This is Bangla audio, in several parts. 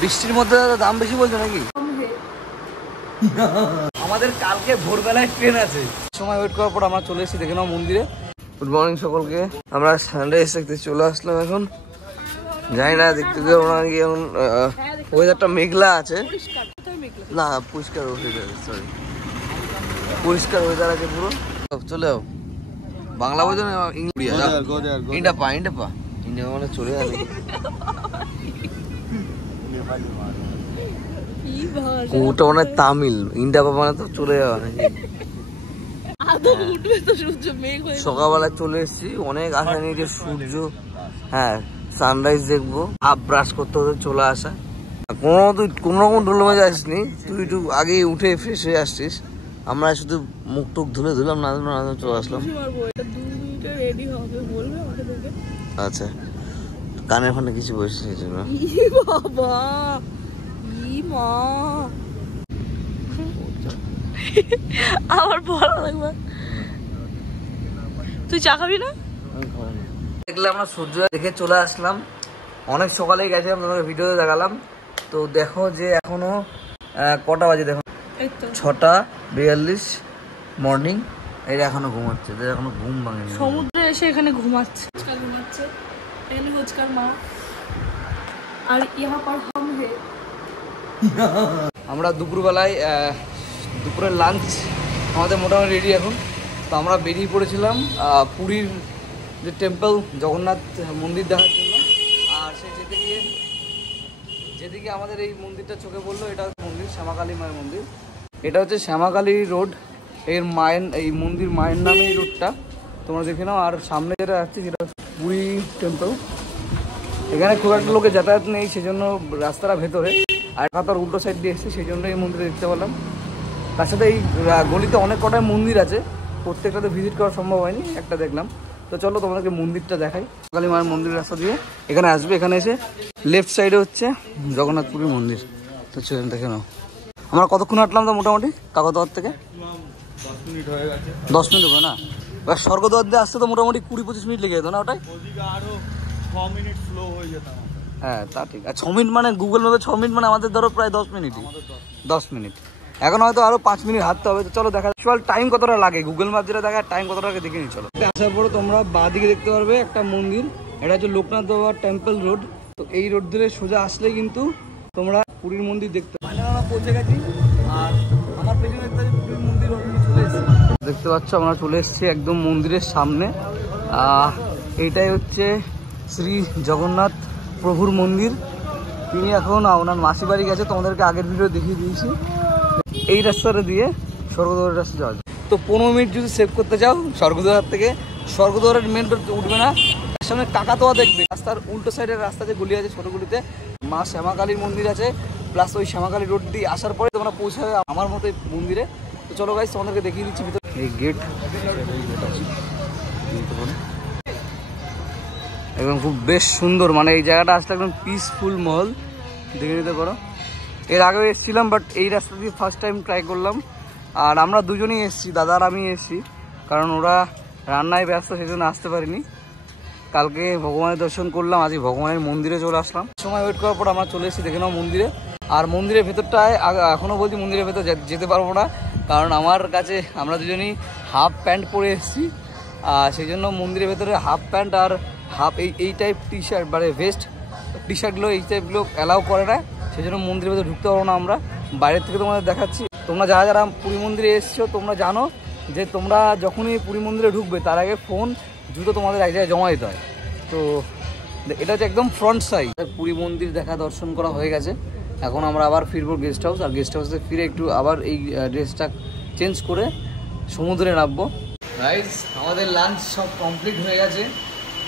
বৃষ্টির মধ্যে দাম বেশি বলছো নাকি? আমাদের কালকে ভোরবেলায় ট্রেন আছে, সময় ওয়েট করার পর আমরা চলে এসেছি, দেখে নাও মন্দিরে। গুড মর্নিং সকলকে, আমরা সানরাইজ দেখতে চলে আসলাম। এখন যাই না দেখতে এখন ওয়েদারটা মেঘলা আছে, না পরিষ্কার সরি পরিষ্কার ওয়েদার আছে পুরো। চলে যাও, বাংলা বোঝো না ইন্ডিয়া ইন্ডিয়া পা ইন্ডিয়া পা ইন্ডিয়া মানে চলে যাবে। ওটা মানে তামিল, ইন্ডিয়া পা মানে তো চলে যাওয়া নাকি। সকালবেলা চলে এসেছি, অনেক আশা নিয়ে যে সূর্য, হ্যাঁ সানরাইজ দেখবো, হাফ ব্রাশ করতে হতে চলে আসা। তুই কোনো রকম ডোলে মজা আসিসনি, তুই একটু আগে উঠে ফ্রেশ হয়ে আসছিস, আমরা শুধু মুখ টুক ধুলে ধুলাম না চলে আসলাম। আচ্ছা কানের ফোনে কিছু বসে সেই জন্য। আমার ভালো লাগবে, তুই চা খাবি না? দেখলে আমরা সূর্য দেখে চলে আসলাম, অনেক সকালেই গেছিলাম, তোমাকে ভিডিওতে দেখালাম। তো দেখো যে এখনো কটা বাজে, দেখো 6:42 মর্নিং। এটা এখনো ঘুমাচ্ছে, এখনো ঘুম ভাঙেনি। সমুদ্রে এসে এখানে ঘুমাচ্ছে, এখানে হোচকার মা। আর ইহা পর হাম হে। আমরা দুপুরবেলায় দুপুরের লাঞ্চ আমাদের মোটামুটি রেডি এখন। তো আমরা বেরিয়ে পড়েছিলাম পুরীর যে টেম্পল জগন্নাথ মন্দির দেখার জন্য। আর সে যেদিকে আমাদের এই মন্দিরটা চোখে পড়লো, এটা মন্দির শ্যামাকালী মায়ের মন্দির। এটা হচ্ছে শ্যামাকালী রোড, এই মন্দির মায়ের নামে এই রোডটা তোমরা দেখে নাও। আর সামনে যেটা যাচ্ছে সেটা পুরী টেম্পল। এখানে খুব একটা লোকের যাতায়াত নেই, সেজন্য রাস্তাটা ভেতরে, আর তার উল্টো সাইড দিয়ে এসেছে, সেই জন্য এই মন্দিরে দেখতে পেলাম। তার সাথে এই গলিতে অনেক কটাই মন্দির আছে, প্রত্যেকটাতে ভিজিট করা সম্ভব হয়নি, একটা দেখলাম। তো চলো তোমাদেরকে মন্দিরটা দেখাই। কালী মায়ের মন্দিরের রাস্তা দিয়ে এখানে আসবে, এখানে এসে লেফট সাইডে হচ্ছে জগন্নাথপুরীর মন্দির। তো চলো দেখে নাও। আমরা কতক্ষণ হাঁটলাম তো মোটামুটি কাকতোয়ার থেকে? 10 মিনিট হয়ে গেছে। 10 মিনিট হবে না? এবার স্বর্গদ্বার দিয়ে আসতে তো মোটামুটি 20-25 মিনিট লেগে যেত না ওটাই? আরো 6 মিনিট স্লো হয়ে যেত। হ্যাঁ তা ঠিক। আর 6 মিনিট মানে গুগল ম্যাপে 6 মিনিট মানে আমাদের ধরো প্রায় 10 মিনিটই। 10 মিনিট, এখন হয়তো আরো 5 মিনিট হাঁটতে হবে। তো চলো দেখা অ্যাকচুয়াল টাইম কতটা লাগে, গুগল ম্যাপ যেটা দেখায় টাইম কতটা লাগে দেখে নিই। চলো আসার পরে তোমরা বাঁ দিকে দেখতে পারবে একটা মন্দির, এটা হচ্ছে লোকনাথ বাবা টেম্পল রোড। তো এই রোড ধরে সোজা আসলে কিন্তু তোমরা পুরীর মন্দির দেখতে পাবে। আমরা পৌঁছে গেছি, আর আমার পেছনে দেখতে পাচ্ছি পুরীর মন্দির অলরেডি চলে এসেছি। দেখতে পাচ্ছ আমরা চলে এসেছি একদম মন্দিরের সামনে। এইটাই হচ্ছে শ্রী জগন্নাথ প্রভুর মন্দির। তিনি এখন ওনার মাসি বাড়ি গেছে, তোমাদেরকে আগের ভিডিও দেখিয়ে দিয়েছি। এই রাস্তাটা দিয়ে স্বর্গদ্বারের রাস্তা যাওয়া যায়। তো 15 মিনিট যদি সেভ করতে চাও স্বর্গদ্বার থেকে, স্বর্গদ্বারের মেন রোড উঠবে না, তার সামনে কাকাতোয়া দেখবে, রাস্তার উল্টো সাইডের রাস্তা যে গলি আছে ছোটোগুলিতে মা শ্যামাকালীর মন্দির আছে, প্লাস ওই শ্যামাকালী রোড দিয়ে আসার পরে তোমরা পৌঁছাবে আমার মতো মন্দিরে। তো চলো গাইস তোমাদেরকে দেখিয়ে দিচ্ছি ভিতরে। এই গেট একদম খুব বেশ সুন্দর, মানে এই জায়গাটা আসলে একদম পিসফুল মহল, দেখে নিতে পারো। এর আগেও এসেছিলাম, বাট এই রাস্তা দিয়ে ফার্স্ট টাইম ট্রাই করলাম। আর আমরা দুজনেই এসেছি, দাদা আর আমি এসেছি, কারণ ওরা রান্নায় ব্যস্ত, সেই জন্য আসতে পারিনি। কালকে ভগবানের দর্শন করলাম, আজকে ভগবানের মন্দিরে চলে আসলাম। সময় ওয়েট করার পর আমরা চলে এসেছি, দেখে নাও মন্দিরে। আর মন্দিরের ভেতরটায় এখনও বলছি মন্দিরের ভেতর যেতে পারবো না, কারণ আমার কাছে আমরা দুজনেই হাফ প্যান্ট পরে এসেছি। সেই জন্য মন্দিরের ভেতরে হাফ প্যান্ট আর হাফ এই টাইপ টি শার্ট মানে ভেস্ট টি শার্টগুলো এই টাইপগুলো অ্যালাউ করে না, সেই জন্য মন্দিরের ভেতরে ঢুকতে পারবো না আমরা। বাইরের থেকে তোমাদের দেখাচ্ছি। তোমরা যারা যারা পুরী মন্দিরে এসছো তোমরা জানো যে তোমরা যখনই পুরী মন্দিরে ঢুকবে তার আগে ফোন জুতো তোমাদের এক জায়গায় জমা দিতে হয়। তো এটা হচ্ছে একদম ফ্রন্ট সাইড। পুরী মন্দির দেখা দর্শন করা হয়ে গেছে, এখন আমরা আবার ফিরবো গেস্ট হাউস। আর গেস্ট হাউসে ফিরে একটু আবার এই ড্রেসটা চেঞ্জ করে সমুদ্রে নামবো। গাইস আমাদের লাঞ্চ সব কমপ্লিট হয়ে গেছে,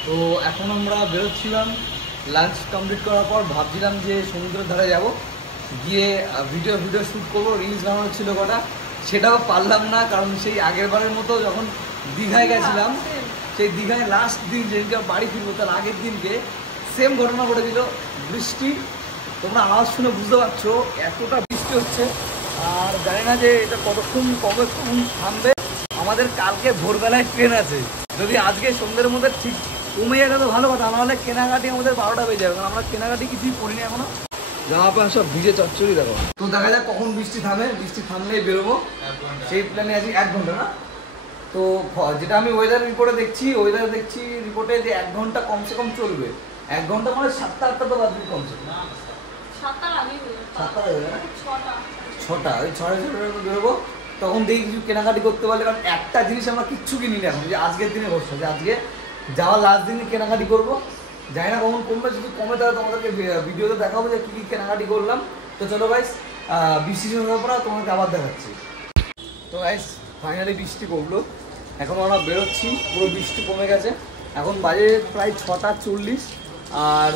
তো এখন আমরা বেরোচ্ছিলাম। লাঞ্চ কমপ্লিট করার পর ভাবছিলাম যে সমুদ্রের ধারে যাব, গিয়ে ভিডিও শ্যুট করবো, রিলস বানানো ছিল কটা, সেটাও পারলাম না, কারণ সেই আগের বারের মতো যখন দীঘায় গেছিলাম, সেই দীঘায় লাস্ট দিন যেদিনকে বাড়ি ফিরবো তার আগের দিনকে সেম ঘটনা ঘটেছিল, বৃষ্টি। তোমরা আওয়াজ শুনে বুঝতে পারছো এতটা বৃষ্টি হচ্ছে, আর জানি না যে এটা কতক্ষণ কবে থামবে। আমাদের কালকে ভোরবেলায় ট্রেন আছে, যদি আজকে সন্ধ্যের মধ্যে ঠিক কমে যাবে তো ভালো কথা, নাহলে কেনাকাটি আমাদের 12টা বেজে যাবে, কারণ আমরা কেনাকাটি কিছুই করিনি এখনো। জামা প্যান্ট সব ভিজে চচ্চড়ি দেখো। তো দেখা যাক কখন বৃষ্টি থামে, বৃষ্টি থামলেই বেরোবো, সেই প্ল্যানে আছি। 1 ঘন্টা না? তো যেটা আমি ওয়েদার রিপোর্টে দেখছি, রিপোর্টে যে 1 ঘন্টা কমসে কম চলবে। 1 ঘন্টা মানে 7টা-8টা তো বাজবে কমসে কম। 7টার আগেই হয়ে যাবে। 7টা হয়ে যাবে না? 6টা। ওই 6:30 বেরোবো। তখন দেখি কিছু কেনাকাটি করতে পারলে, কারণ একটা জিনিস আমরা কিচ্ছু কিনি না এখন, যে আজকের দিনে বসে যে আজকে যাওয়ার লাস্ট দিনে কেনাকাটি করবো। জানি না কখন কমবে, যদি কমে তাহলে তোমাদেরকে ভিডিওতে দেখাবো যে কী কী কেনাকাটি করলাম। তো চলো গাইস, বৃষ্টি শুরু হওয়ার পর তোমাকে আবার দেখাচ্ছি। তো গাইস ফাইনালি বৃষ্টি কমলো, এখন আমরা বেরোচ্ছি, পুরো বৃষ্টি কমে গেছে। এখন বাজে প্রায় 6:40। আর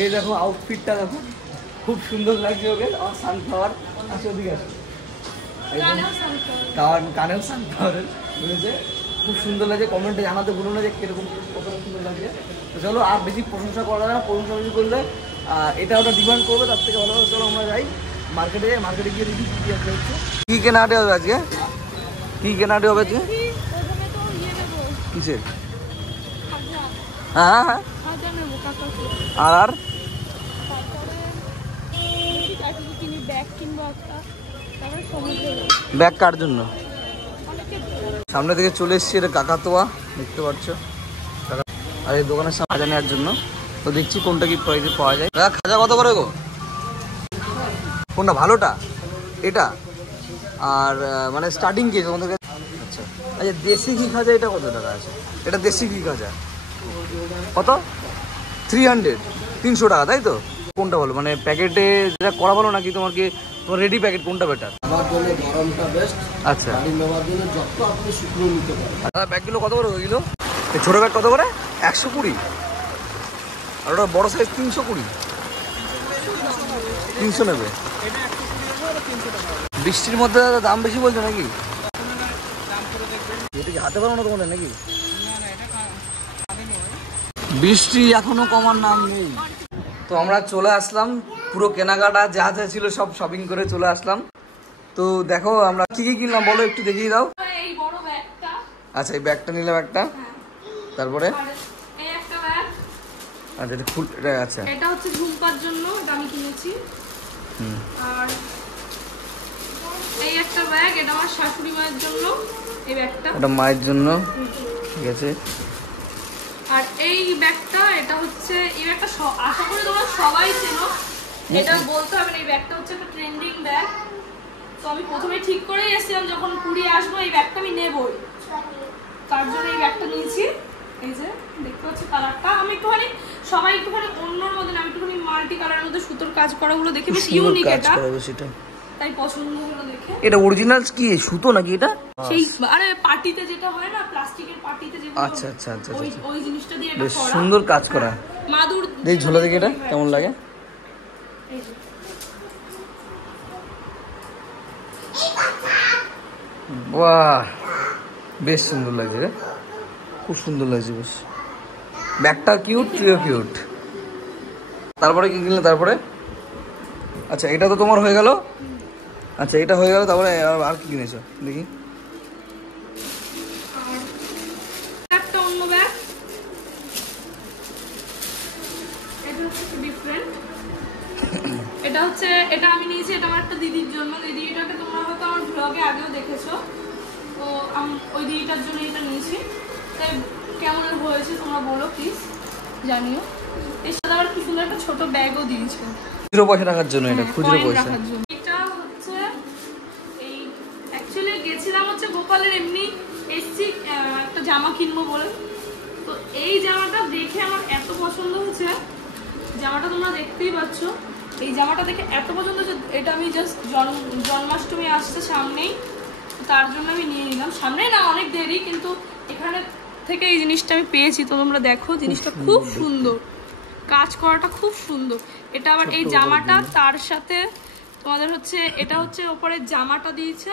এই দেখো আউটফিটটা দেখো, খুব সুন্দর লাগছে ওকে। আমার সানফ্লাওয়ার আছে, ওদিকে আছে, কানেও সানফ্লাওয়ারের বুঝেছে, খুব সুন্দর লাগছে। কমেন্টে জানাতে ভুলো না যে কিরকম কতটা সুন্দর লাগছে। তো চলো, আর বেশি প্রশংসা করা যায় না, প্রশংসা বেশি করলে এটা ওটা ডিমান্ড করবে, তার থেকে ভালো। চলো আমরা যাই মার্কেটে, মার্কেটে গিয়ে দেখি কী আসতে হচ্ছে, কী কেনাকাটি হবে আজকে, কী কেনাকাটি হবে আজকে, কিসের? হ্যাঁ হ্যাঁ, আর আর ব্যাগ কার জন্য? সামনে থেকে চলে এসছি, এটা কাকাতোয়া দেখতে পাচ্ছ, আর এই দোকানের সামনে খাজা নেওয়ার জন্য। তো দেখছি কোনটা কি প্রাইসে পাওয়া যায়। দাদা খাজা কত করে গো? কোনটা ভালোটা? এটা? আর মানে স্টার্টিং কি তোমাদের কাছে? আচ্ছা আচ্ছা, দেশি ঘি খাজা এটা কত টাকা আছে? এটা দেশি ঘি খাজা কত? 300 টাকা, তাই তো? কোনটা ভালো, মানে প্যাকেটে যেটা করা ভালো নাকি তোমার রেডি প্যাকেট, কোনটা বেটার? আমার জন্য গরমটা বেস্ট। আচ্ছা, গাড়ি নেওয়ার জন্য যত আপনি শুকনো নিতে পারেন। দাদা ব্যাগগুলো কত করে হয়ে গেল? এই ছোটো ব্যাগ কত করে? 120। আর ওটা বড়ো সাইজ 320। 300 নেবে? বৃষ্টির মধ্যে দাদা দাম বেশি বলছো নাকি? এটা কি হাতে পারো না তোমাদের নাকি? বৃষ্টি এখনো কমার নাম নেই। তো আমরা চলে আসলাম, পুরো কেনাকাটা যা যা ছিল সব শপিং করে চলে আসলাম। তো দেখো আমরা কি কি কিনলাম বলো, একটু দেখিয়ে দাও। এই বড় ব্যাগটা, আচ্ছা এই ব্যাগটা নিলাম একটা, তারপরে এই একটা ব্যাগ, আচ্ছা এটা ফুল, এটা আচ্ছা এটা হচ্ছে ঝুমকার জন্য, এটা আমি কিনেছি। আর এই একটা ব্যাগ, এটা আমার শাশুড়ি মায়ের জন্য, এই ব্যাগটা এটা মায়ের জন্য, ঠিক আছে। আর এই ব্যাগটা, এটা হচ্ছে এই ব্যাগটা আশা করি তোমরা সবাই চেনো, এটা বলতে হবে না। এই ব্যাগটা হচ্ছে একটা ট্রেন্ডিং ব্যাগ। তো আমি প্রথমে ঠিক করেই এসেছিলাম যখন পুরী আসবো এই ব্যাগটা আমি নেবই, তার জন্য এই ব্যাগটা নিয়েছি। এই যে দেখতে পাচ্ছি কালারটা, আমি একটুখানি সবাই একটুখানি অন্যর মধ্যে, আমি একটুখানি মাল্টি কালারের মধ্যে সুতোর কাজ করাগুলো দেখে বেশ ইউনিক, এটা তাই পছন্দ হলো দেখে। এটা অরিজিনাল কি সুতো নাকি এটা? সেই আরে পার্টিতে যেটা হয় না, প্লাস্টিকের পার্টিতে যেগুলো, আচ্ছা আচ্ছা আচ্ছা, ওই জিনিসটা দিয়ে এটা বেশ করা, সুন্দর কাজ করা। মাদুর দেখ ঝোলা দেখে এটা কেমন লাগে। এই যে বাহ বেশ সুন্দর লাগছে রে, খুব সুন্দর লাগছে বেশ। ব্যাগটা কিউট, ট্রিও কিউট। তারপরে কি কিনলে তারপরে? আচ্ছা এটা তো তোমার হয়ে গেল, আচ্ছা এটা হয়ে গেল, তারপরে আর কি কিনেছো দেখি। একটা অন্য ব্যাগ, এটা হচ্ছে ডিফারেন্ট। এটা হচ্ছে, এটা আমি নিয়েছি, এটা আমার একটা দিদির জন্য। দিদি এটাকে তোমরা হয়তো আমার ব্লগে আগেও দেখেছো, তো আমি ওই দিদিটার জন্য এটা নিয়েছি। তাই কেমন হয়েছে তোমরা বলো প্লিজ, জানিও। এর সাথে আবার কি সুন্দর একটা ছোট ব্যাগও দিয়েছে, খুচরো পয়সা রাখার জন্য। এটা খুচরো পয়সা রাখার জন্য। এটা হচ্ছে এই অ্যাকচুয়ালি গেছিলাম হচ্ছে গোপালের, এমনি এসছি একটা জামা কিনবো বলে। তো এই জামাটা দেখে আমার এত পছন্দ হয়েছে, জামাটা তোমরা দেখতেই পাচ্ছ। এই জামাটা দেখে এত পছন্দ হয়েছে, এটা আমি জাস্ট জন্মাষ্টমী আসছে সামনেই, তার জন্য আমি নিয়ে নিলাম। সামনে না, অনেক দেরি, কিন্তু এখানে থেকে এই জিনিসটা আমি পেয়েছি। তো তোমরা দেখো, জিনিসটা খুব সুন্দর, কাজ করাটা খুব সুন্দর। এটা আবার এই জামাটা তার সাথে তোমাদের হচ্ছে, এটা হচ্ছে ওপরে জামাটা দিয়েছে,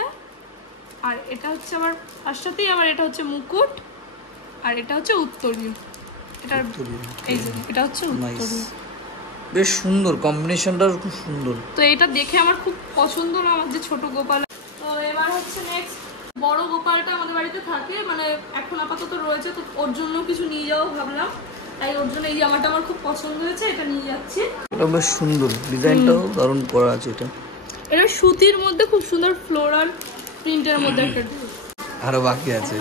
আর এটা হচ্ছে আবার তার সাথেই আবার এটা হচ্ছে মুকুট, আর এটা হচ্ছে উত্তরীয়। এটা এই যে এটা হচ্ছে উত্তরীয়, বেশ সুন্দর কম্বিনেশনটা, খুব সুন্দর। তো এটা দেখে আমার খুব পছন্দ হলো, আমার যে ছোট গোপাল। তো এবার হচ্ছে নেক্সট বড় গোপালটা আমাদের বাড়িতে থাকে, মানে এখন আপাতত রয়েছে, তো ওর জন্য কিছু নিয়ে যাবো ভাবলাম। তাই ওর জন্য এই জামাটা আমার খুব পছন্দ হয়েছে, এটা নিয়ে যাচ্ছি। এটা বেশ সুন্দর, ডিজাইনটাও দারুণ করা আছে। এটা সুতির মধ্যে খুব সুন্দর ফ্লোরাল প্রিন্টের মধ্যে একটা ড্রেস। আরো বাকি আছে।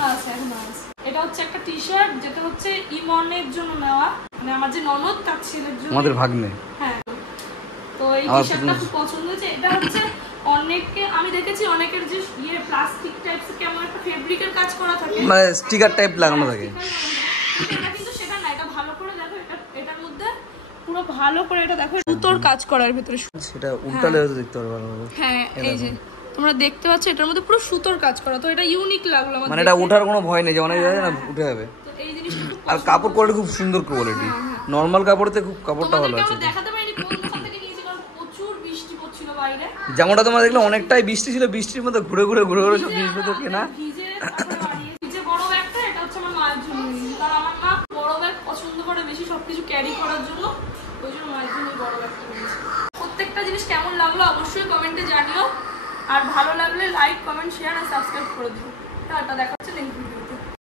এটা হচ্ছে একটা টি শার্ট, যেটা হচ্ছে ইমনের জন্য নেওয়া, মানে আমার যে ননদ তার ছেলের জন্য, আমাদের ভাগ্নে। হ্যাঁ, তো এই টি শার্টটা খুব পছন্দ হয়েছে। এটা হচ্ছে অনেকে আমি দেখেছি অনেকের যে প্লাস্টিক টাইপস কেমন একটা ফেব্রিকের কাজ করা থাকে, মানে স্টিকার টাইপ লাগানো থাকে, এটা কিন্তু সেটা না। এটা ভালো করে দেখো, এটার মধ্যে পুরো ভালো করে এটা দেখো সুতোর কাজ করার ভিতরে, সেটা উল্টালে হয়তো দেখতে পারবে ভালো। হ্যাঁ এই যে তোমরা দেখতে পাচ্ছ এটার মধ্যে পুরো সুতোর কাজ করা, তো এটা ইউনিক লাগলো আমার। মানে এটা ওঠার কোনো ভয় নেই, যে অনেক জায়গায় না উঠে যাবে। তো এই জিনিসটা খুব আর কাপড় কোয়ালিটি খুব সুন্দর কোয়ালিটি, নরমাল কাপড়তে খুব কাপড়টা ভালো আছে। দেখাতে পারিনি কোন দোকান থেকে নিয়েছি, কারণ প্রচুর বৃষ্টি পড়ছিল বাইরে। জামাটা তোমরা দেখলে অনেকটাই বৃষ্টি ছিল, বৃষ্টির মধ্যে ঘুরে ঘুরে সব জিনিসপত্র কেনা। ভিজে বড় ব্যাগটা, এটা হচ্ছে আমার মায়ের জন্য নিয়েছি, কারণ আমার মা বড় ব্যাগ পছন্দ করে বেশি সবকিছু ক্যারি করার জন্য, ওই জন্য মায়ের জন্য বড় ব্যাগটা নিয়েছি। প্রত্যেকটা জিনিস কেমন লাগলো অবশ্যই কমেন্টে জানিও, আর ভালো লাগলে লাইক, কমেন্ট, শেয়ার আর সাবস্ক্রাইব করে দিও। টাটা, দেখা হচ্ছে নেক্সট ভিডিও।